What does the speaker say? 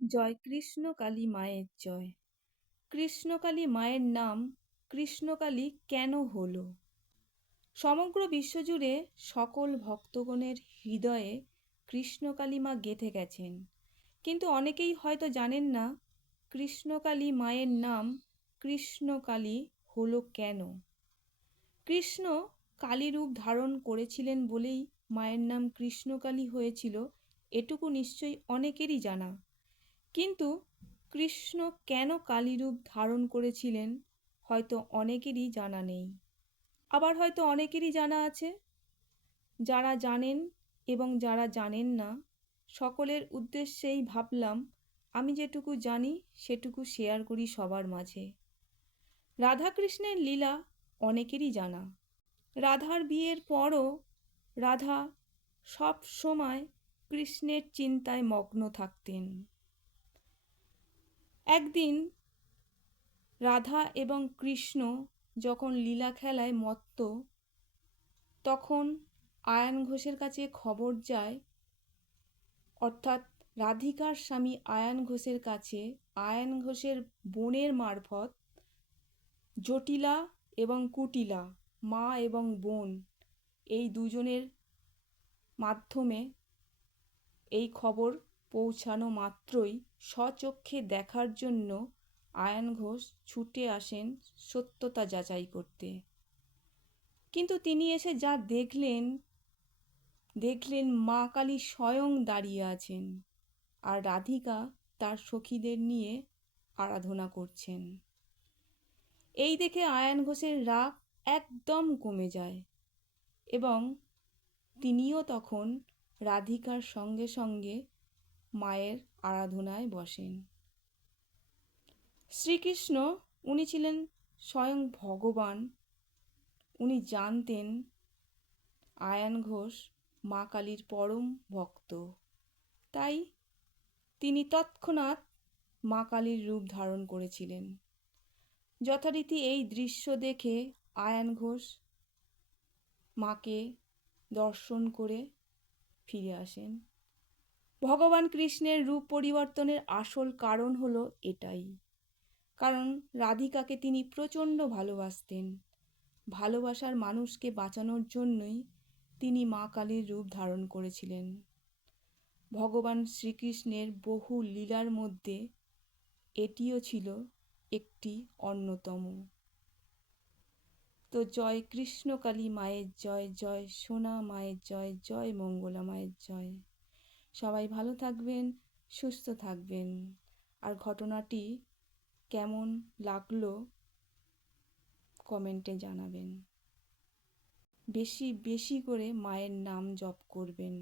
জয় কৃষ্ণকালী মায়ের জয়। কৃষ্ণকালী মায়ের নাম কৃষ্ণকালী কেন হলো? সমগ্র বিশ্বজুড়ে সকল ভক্তগণের হৃদয়ে কৃষ্ণকালী মা গেঁথে গেছেন, কিন্তু অনেকেই হয়তো জানেন না কৃষ্ণকালী মায়ের নাম কৃষ্ণকালী হলো কেন। কৃষ্ণ কালী রূপ ধারণ করেছিলেন বলেই মায়ের নাম কৃষ্ণকালী হয়েছিল, এটুকু নিশ্চয়ই অনেকেরই জানা। কিন্তু কৃষ্ণ কেন কালী রূপ ধারণ করেছিলেন হয়তো অনেকেরই জানা নেই, আবার হয়তো অনেকেরই জানা আছে। যারা জানেন এবং যারা জানেন না, সকলের উদ্দেশ্যেই ভাবলাম আমি যেটুকু জানি সেটুকু শেয়ার করি সবার মাঝে। রাধাকৃষ্ণের লীলা অনেকেরই জানা। রাধার বিয়ের পরও রাধা সব সময় কৃষ্ণের চিন্তায় মগ্ন থাকতেন। একদিন রাধা এবং কৃষ্ণ যখন লীলা খেলায় মত্ত, তখন আয়ান ঘোষের কাছে খবর যায়, অর্থাৎ রাধিকার স্বামী আয়ান ঘোষের কাছে আয়ান ঘোষের বোনের মারফত জটিলা এবং কুটিলা, মা এবং বোন, এই দুজনের মাধ্যমে এই খবর পৌঁছানো মাত্রই স্বচক্ষে দেখার জন্য আয়ান ঘোষ ছুটে আসেন সত্যতা যাচাই করতে। কিন্তু তিনি এসে যা দেখলেন মা কালী স্বয়ং দাঁড়িয়ে আছেন আর রাধিকা তার সখীদের নিয়ে আরাধনা করছেন। এই দেখে আয়ান ঘোষের রাগ একদম কমে যায় এবং তিনিও তখন রাধিকার সঙ্গে সঙ্গে মায়ের আরাধনায় বসেন। শ্রীকৃষ্ণ উনি ছিলেন স্বয়ং ভগবান। উনি জানতেন আয়ান ঘোষ মা কালীর পরম ভক্ত, তাই তিনি তৎক্ষণাৎ মা কালীর রূপ ধারণ করেছিলেন। যথারীতি এই দৃশ্য দেখে আয়ান ঘোষ মাকে দর্শন করে ফিরে আসেন। ভগবান কৃষ্ণের রূপ পরিবর্তনের আসল কারণ হলো এটাই, কারণ রাধিকাকে তিনি প্রচণ্ড ভালোবাসতেন। ভালোবাসার মানুষকে বাঁচানোর জন্যই তিনি মা কালীর রূপ ধারণ করেছিলেন। ভগবান শ্রীকৃষ্ণের বহু লীলার মধ্যে এটিও ছিল একটি অন্যতম। তো জয় কৃষ্ণকালী মায়ের জয়, জয় সোনা মায়ের জয়, জয় মঙ্গলা মায়ের জয়। সবাই ভালো থাকবেন, সুস্থ থাকবেন। আর ঘটনাটি কেমন লাগলো কমেন্টে জানাবেন। বেশি বেশি করে মায়ের নাম জপ করবেন।